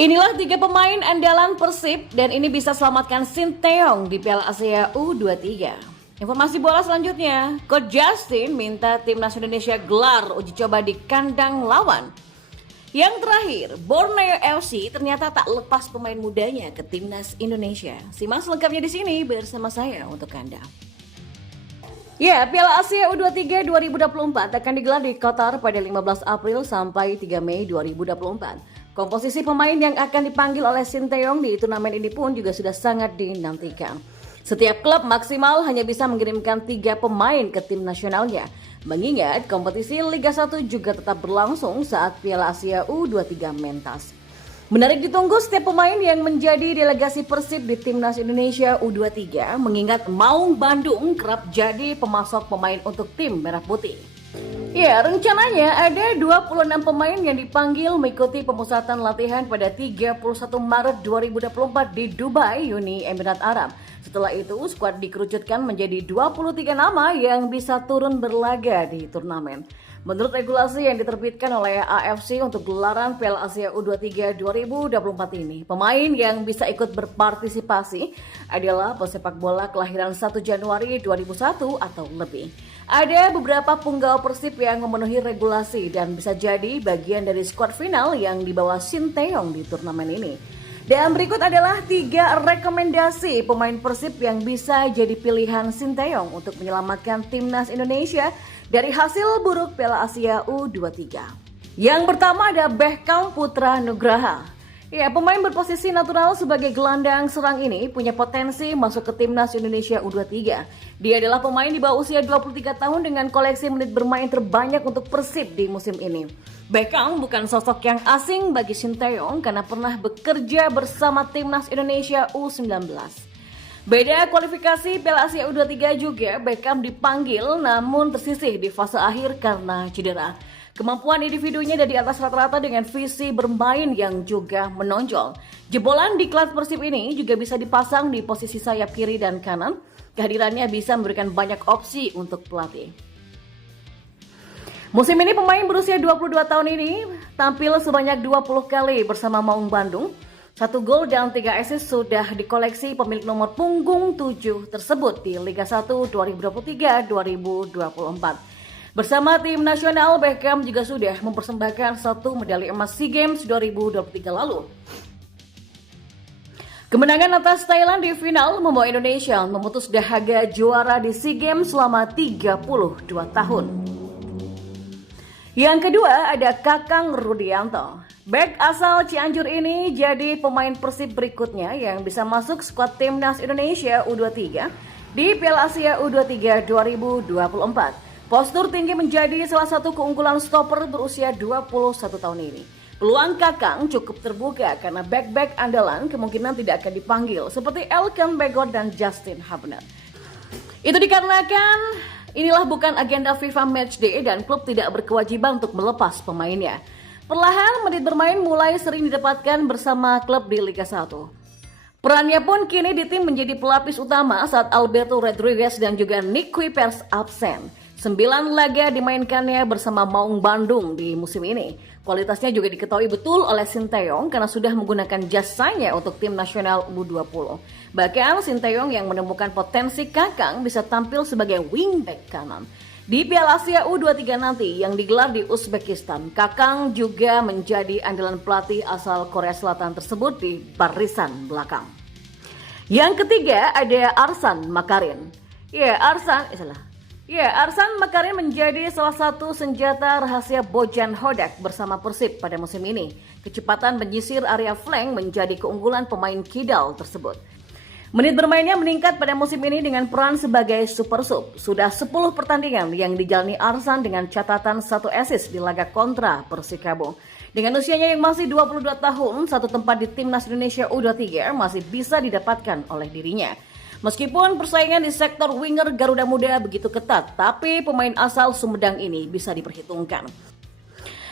Inilah 3 pemain andalan Persib dan ini bisa selamatkan Sinteyong di Piala Asia U23. Informasi bola selanjutnya, Coach Justin minta timnas Indonesia gelar uji coba di kandang lawan. Yang terakhir, Borneo FC ternyata tak lepas pemain mudanya ke timnas Indonesia. Simak selengkapnya di sini bersama saya untuk Anda. Ya, Piala Asia U23 2024 akan digelar di Qatar pada 15 April sampai 3 Mei 2024. Komposisi pemain yang akan dipanggil oleh Sinteyong di turnamen ini pun juga sudah sangat dinantikan. Setiap klub maksimal hanya bisa mengirimkan 3 pemain ke tim nasionalnya. Mengingat kompetisi Liga 1 juga tetap berlangsung saat Piala Asia U23 mentas. Menarik ditunggu setiap pemain yang menjadi delegasi Persib di Timnas Indonesia U23 mengingat Maung Bandung kerap jadi pemasok pemain untuk tim Merah Putih. Ya, rencananya ada 26 pemain yang dipanggil mengikuti pemusatan latihan pada 31 Maret 2024 di Dubai, Uni Emirat Arab. Setelah itu, skuad dikerucutkan menjadi 23 nama yang bisa turun berlaga di turnamen. Menurut regulasi yang diterbitkan oleh AFC untuk gelaran Piala Asia U23 2024 ini, pemain yang bisa ikut berpartisipasi adalah pesepak bola kelahiran 1 Januari 2001 atau lebih. Ada beberapa punggawa Persib yang memenuhi regulasi dan bisa jadi bagian dari skuad final yang dibawa Sinteyong di turnamen ini. Dan berikut adalah 3 rekomendasi pemain Persib yang bisa jadi pilihan Sinteyong untuk menyelamatkan timnas Indonesia dari hasil buruk Piala Asia U23. Yang pertama ada Beckham Putra Nugraha. Ya, pemain berposisi natural sebagai gelandang serang ini punya potensi masuk ke timnas Indonesia U23. Dia adalah pemain di bawah usia 23 tahun dengan koleksi menit bermain terbanyak untuk Persib di musim ini. Beckham bukan sosok yang asing bagi Sinteyong karena pernah bekerja bersama timnas Indonesia U19. Beda kualifikasi Piala Asia U23 juga, Beckham dipanggil namun tersisih di fase akhir karena cedera. Kemampuan individunya ada di atas rata-rata dengan visi bermain yang juga menonjol. Jebolan di kelas Persib ini juga bisa dipasang di posisi sayap kiri dan kanan. Kehadirannya bisa memberikan banyak opsi untuk pelatih. Musim ini pemain berusia 22 tahun ini tampil sebanyak 20 kali bersama Maung Bandung. 1 gol dan 3 assist sudah dikoleksi pemilik nomor punggung 7 tersebut di Liga 1 2023-2024. Bersama tim nasional, Beckham juga sudah mempersembahkan 1 medali emas SEA Games 2023 lalu. Kemenangan atas Thailand di final membawa Indonesia memutus dahaga juara di SEA Games selama 32 tahun. Yang kedua ada Kakang Rudianto. Bek asal Cianjur ini jadi pemain Persib berikutnya yang bisa masuk skuad timnas Indonesia U23 di Piala Asia U23 2024. Postur tinggi menjadi salah satu keunggulan stopper berusia 21 tahun ini. Peluang Kakang cukup terbuka karena bek-bek andalan kemungkinan tidak akan dipanggil seperti Elkan Bagot dan Justin Hubner. Itu dikarenakan inilah bukan agenda FIFA Matchday dan klub tidak berkewajiban untuk melepas pemainnya. Perlahan menit bermain mulai sering didapatkan bersama klub di Liga 1. Perannya pun kini di tim menjadi pelapis utama saat Alberto Rodriguez dan juga Nick Kuipers absen. 9 laga dimainkannya bersama Maung Bandung di musim ini. Kualitasnya juga diketahui betul oleh Sinteyong karena sudah menggunakan jasanya untuk tim nasional U20. Bahkan Sinteyong yang menemukan potensi Kakang bisa tampil sebagai wingback kanan. Di Piala Asia U23 nanti yang digelar di Uzbekistan, Kakang juga menjadi andalan pelatih asal Korea Selatan tersebut di barisan belakang. Yang ketiga ada Arsan Makarin. Arsan Makarin menjadi salah satu senjata rahasia Bojan Hodak bersama Persib pada musim ini. Kecepatan menyisir area flank menjadi keunggulan pemain kidal tersebut. Menit bermainnya meningkat pada musim ini dengan peran sebagai super sub. Sudah 10 pertandingan yang dijalani Arsan dengan catatan 1 assist di laga kontra Persikabo. Dengan usianya yang masih 22 tahun, 1 tempat di Timnas Indonesia U23 masih bisa didapatkan oleh dirinya. Meskipun persaingan di sektor winger Garuda Muda begitu ketat, tapi pemain asal Sumedang ini bisa diperhitungkan.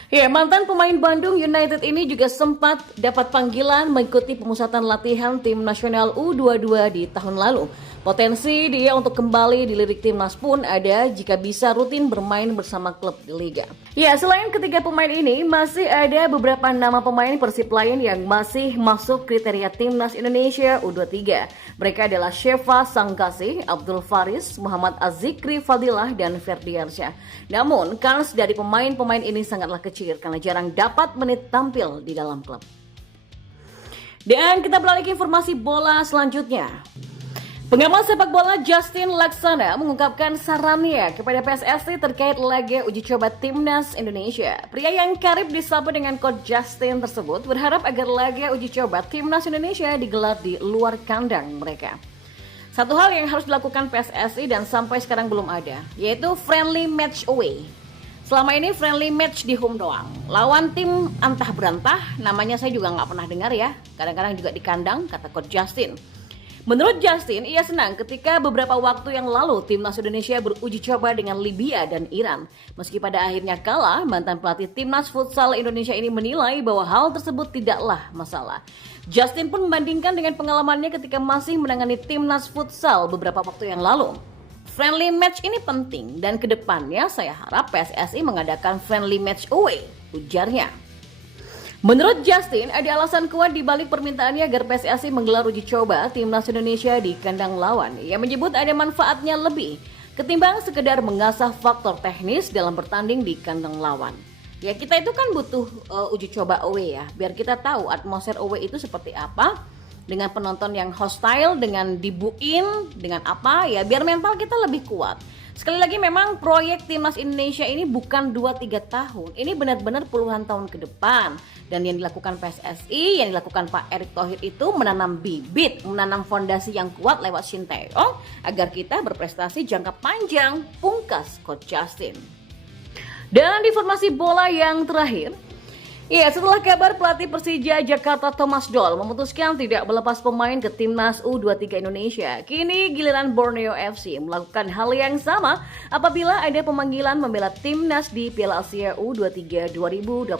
Ya, mantan pemain Bandung United ini juga sempat dapat panggilan mengikuti pemusatan latihan tim nasional U22 di tahun lalu. Potensi dia untuk kembali dilirik timnas pun ada jika bisa rutin bermain bersama klub di liga. Ya, selain ketiga pemain ini, masih ada beberapa nama pemain Persib lain yang masih masuk kriteria timnas Indonesia U23. Mereka adalah Sheva Sangkasih, Abdul Faris, Muhammad Azikri Fadilah, dan Ferdiansyah. Namun, kans dari pemain-pemain ini sangatlah kecil karena jarang dapat menit tampil di dalam klub. Dan kita beralih ke informasi bola selanjutnya. Pengamat sepak bola Justin Laksana mengungkapkan sarannya kepada PSSI terkait laga uji coba timnas Indonesia. Pria yang karib disapa dengan Coach Justin tersebut berharap agar laga uji coba timnas Indonesia digelar di luar kandang mereka. Satu hal yang harus dilakukan PSSI dan sampai sekarang belum ada, yaitu friendly match away. Selama ini friendly match di home doang. Lawan tim antah berantah, namanya saya juga nggak pernah dengar ya. Kadang-kadang juga di kandang, kata Coach Justin. Menurut Justin, ia senang ketika beberapa waktu yang lalu timnas Indonesia beruji coba dengan Libya dan Iran. Meski pada akhirnya kalah, mantan pelatih timnas futsal Indonesia ini menilai bahwa hal tersebut tidaklah masalah. Justin pun membandingkan dengan pengalamannya ketika masih menangani timnas futsal beberapa waktu yang lalu. Friendly match ini penting dan kedepannya saya harap PSSI mengadakan friendly match away, ujarnya. Menurut Justin, ada alasan kuat di balik permintaannya agar PSSI menggelar uji coba timnas Indonesia di kandang lawan. Ia menyebut ada manfaatnya lebih ketimbang sekedar mengasah faktor teknis dalam bertanding di kandang lawan. Ya, kita itu kan butuh uji coba away ya, biar kita tahu atmosfer away itu seperti apa, dengan penonton yang hostile, dengan dibuin, dengan apa ya, biar mental kita lebih kuat. Sekali lagi memang proyek timnas Indonesia ini bukan 2-3 tahun, ini benar-benar puluhan tahun ke depan. Dan yang dilakukan PSSI, yang dilakukan Pak Erick Thohir itu menanam bibit, menanam fondasi yang kuat lewat Sinteyong agar kita berprestasi jangka panjang, pungkas Coach Justin. Dan informasi bola yang terakhir, ya, setelah kabar pelatih Persija Jakarta Thomas Doll memutuskan tidak melepas pemain ke timnas U23 Indonesia, kini giliran Borneo FC melakukan hal yang sama apabila ada pemanggilan membela timnas di Piala Asia U23 2024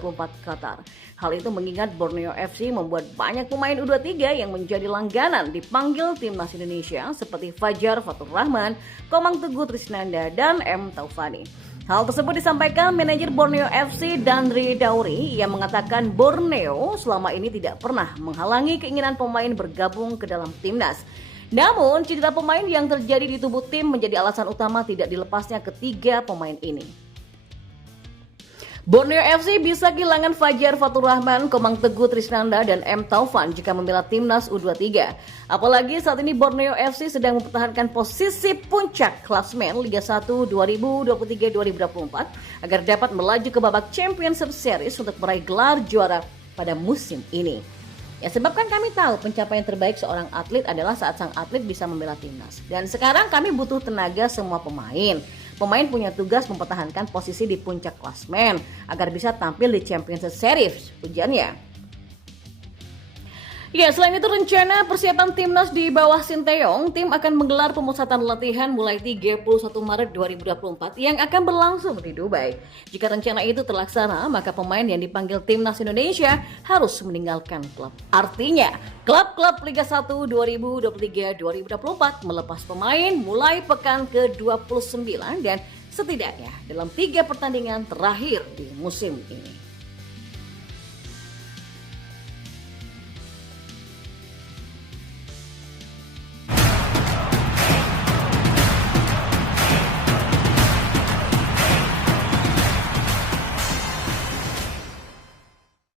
Qatar. Hal itu mengingat Borneo FC membuat banyak pemain U23 yang menjadi langganan dipanggil timnas Indonesia seperti Fajar Fatur Rahman, Komang Teguh Trisnanda, dan M. Taufani. Hal tersebut disampaikan manajer Borneo FC Dandri Dauri yang mengatakan Borneo selama ini tidak pernah menghalangi keinginan pemain bergabung ke dalam timnas. Namun cedera pemain yang terjadi di tubuh tim menjadi alasan utama tidak dilepasnya ketiga pemain ini. Borneo FC bisa kehilangan Fajar Fatur Rahman, Komang Teguh Trisnanda, dan M. Taufan jika membela timnas U23. Apalagi saat ini Borneo FC sedang mempertahankan posisi puncak klasmen Liga 1 2023-2024 agar dapat melaju ke babak Championship Series untuk meraih gelar juara pada musim ini. Ya, sebabkan kami tahu pencapaian terbaik seorang atlet adalah saat sang atlet bisa membela timnas. Dan sekarang kami butuh tenaga semua pemain. Pemain punya tugas mempertahankan posisi di puncak klasmen agar bisa tampil di Championship Series, ujarnya. Ya, selain itu rencana persiapan timnas di bawah Sinteyong, tim akan menggelar pemusatan latihan mulai 31 Maret 2024 yang akan berlangsung di Dubai. Jika rencana itu terlaksana, maka pemain yang dipanggil timnas Indonesia harus meninggalkan klub. Artinya, klub-klub Liga 1 2023-2024 melepas pemain mulai pekan ke-29 dan setidaknya dalam 3 pertandingan terakhir di musim ini.